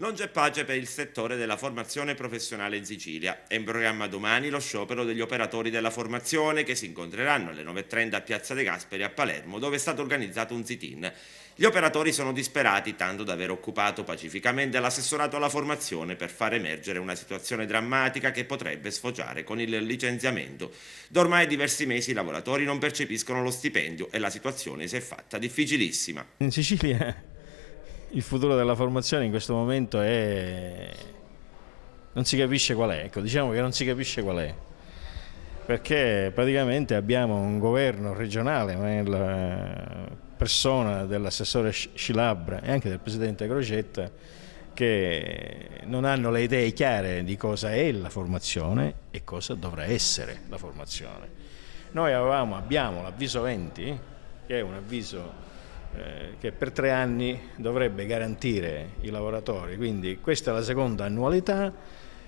Non c'è pace per il settore della formazione professionale in Sicilia. È in programma domani lo sciopero degli operatori della formazione che si incontreranno alle 9:30 a Piazza De Gasperi a Palermo, dove è stato organizzato un sit-in. Gli operatori sono disperati tanto da aver occupato pacificamente l'assessorato alla formazione per far emergere una situazione drammatica che potrebbe sfociare con il licenziamento. Da ormai diversi mesi i lavoratori non percepiscono lo stipendio e la situazione si è fatta difficilissima. In Sicilia il futuro della formazione in questo momento è... non si capisce qual è, ecco, diciamo che non si capisce qual è, perché praticamente abbiamo un governo regionale, nella persona dell'assessore Scilabra e anche del presidente Crocetta, che non hanno le idee chiare di cosa è la formazione e cosa dovrà essere la formazione. Noi abbiamo l'avviso 20, che è un avviso che per 3 anni dovrebbe garantire i lavoratori, quindi questa è la seconda annualità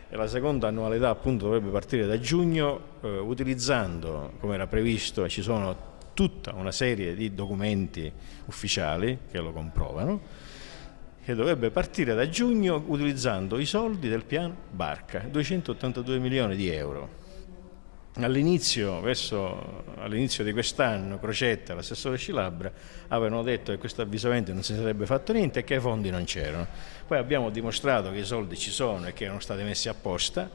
e la seconda annualità appunto dovrebbe partire da giugno utilizzando, come era previsto, e ci sono tutta una serie di documenti ufficiali che lo comprovano, che dovrebbe partire da giugno utilizzando i soldi del piano Barca, 282 milioni di euro. All'inizio di quest'anno Crocetta e l'assessore Scilabra avevano detto che questo avvisamento non si sarebbe fatto niente e che i fondi non c'erano. Poi abbiamo dimostrato che i soldi ci sono e che erano stati messi apposta,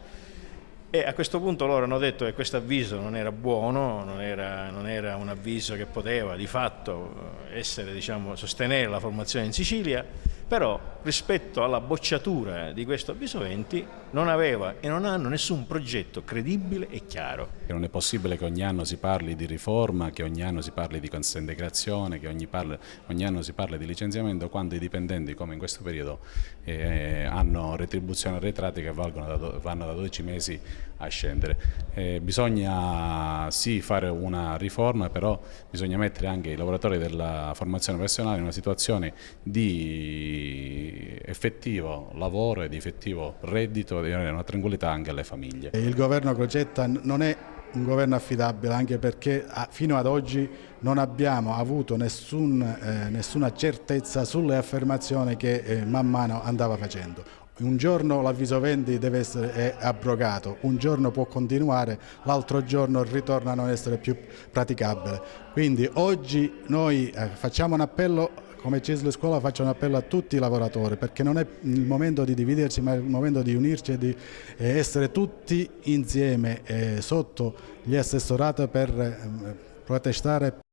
e a questo punto loro hanno detto che questo avviso non era buono, non era un avviso che poteva di fatto essere, diciamo, sostenere la formazione in Sicilia, però rispetto alla bocciatura di questo avviso 20 non aveva e non hanno nessun progetto credibile e chiaro. Non è possibile che ogni anno si parli di riforma, che ogni anno si parli di cassa integrazione, che ogni anno si parli di licenziamento, quando i dipendenti, come in questo periodo, hanno retribuzioni arretrate che vanno da 12 mesi a scendere. Bisogna sì fare una riforma, però bisogna mettere anche i lavoratori della formazione professionale in una situazione di effettivo lavoro e di effettivo reddito, di avere una tranquillità anche alle famiglie. Il governo Crocetta non è un governo affidabile, anche perché fino ad oggi non abbiamo avuto nessuna certezza sulle affermazioni che man mano andava facendo. Un giorno l'avviso 20 è abrogato, un giorno può continuare, l'altro giorno ritorna a non essere più praticabile. Quindi oggi noi facciamo un appello, come CISL Scuola faccio un appello a tutti i lavoratori, perché non è il momento di dividerci, ma è il momento di unirci e di essere tutti insieme sotto gli assessorati per protestare